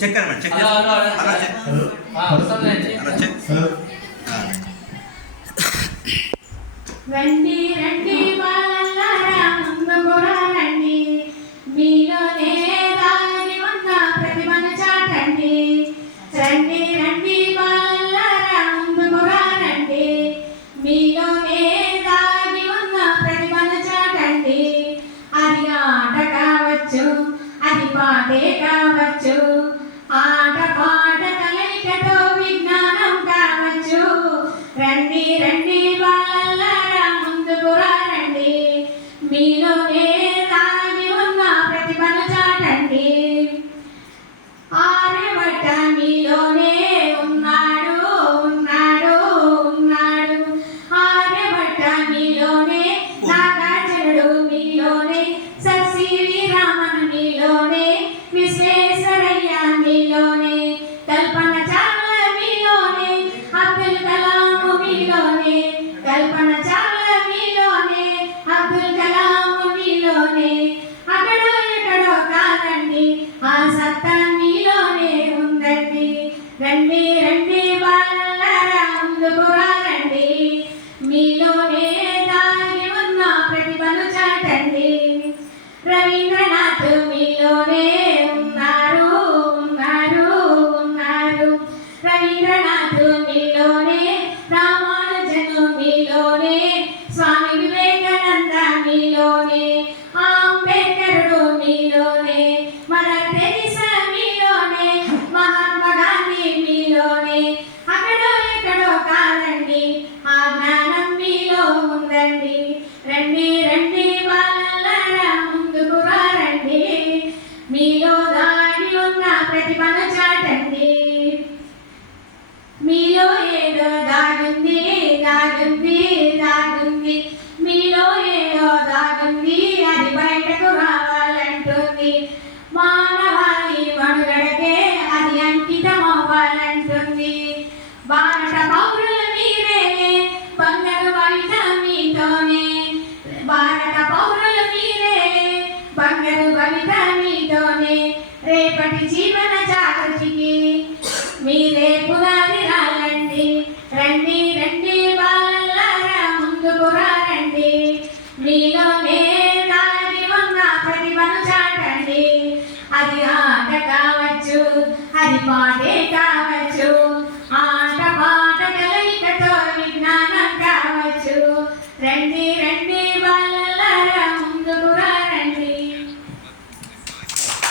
check check రండి రండి బాలల్లారా ముందుకు రండి మీలోనే దాగి ఉన్న ప్రతిభను చాటండి రండి రండి బాలల్లారా ముందుకు రండి మీలోనే దాగి ఉన్న ప్రతిభను చాటండి అది ఆట కావచ్చు అది పాటే కావచ్చు ఆట పాట కలయికతో విజ్ఞానం కావచ్చు రండి రండి బాలల్లారా ముందుకు రండి మీలోనే దాగి ఉన్న ప్రతిభను చాటండి ఆర్యభట్ట మీలోనే ఉన్నాడు ఉన్నాడు ఉన్నాడు ఆర్యభట్ట మీలోనే నాగార్జునుడు మీలోనే ససివి రామన్ మీలోనే విశ్వేశ్వరయ్య మీలోనే కల్పన చావ్లా మీలోనే అబ్దుల్ కలాం మీలోనే కల్పన చావ్లా మీలోనే అబ్దుల్ కలాం మీలోనే అక్కడో ఎక్కడో కాదండి ఆ సత్తా మీలోనే ఉందండి రండి రండి బాలల్లారా ముందుకు రండి మీలోనే దాగి ఉన్న ప్రతిభను చాటండి రవీంద్రనాథ్ మీలోనే ఉన్నారు ఉన్నారు ఉన్నారు రవీంద్రనాథ్ మీలోనే రామానుజను మీలోనే స్వామి వివేకానంద మీలోనే అంబేద్కరుడు మీలోనే మదర్ తెరీసా మీలోనే మహాత్మా గాంధీ మీలోనే అక్కడో ఎక్కడో కాదండి ఆ జ్ఞానం మీలో ఉందండి రండి రండి బాలల్లారా ముందుకు రండి మీలో దాగి ఉన్న ప్రతిభను చాటండి మీలో ఏదో దాగుంది దాగుంది దాగుంది మీలో ఏదో దాగుంది అది బయటకు రావాలంటుంది మానవాళి మనుగడకే అది అంకితం అవ్వాలంటుంది భారత పౌరులు మీరే బంగారు భవిత మీతోనే భారత పౌరులు మీరే బంగారు భవిత మీతోనే రేపటి జీవన జాగృతికి మీరే పునా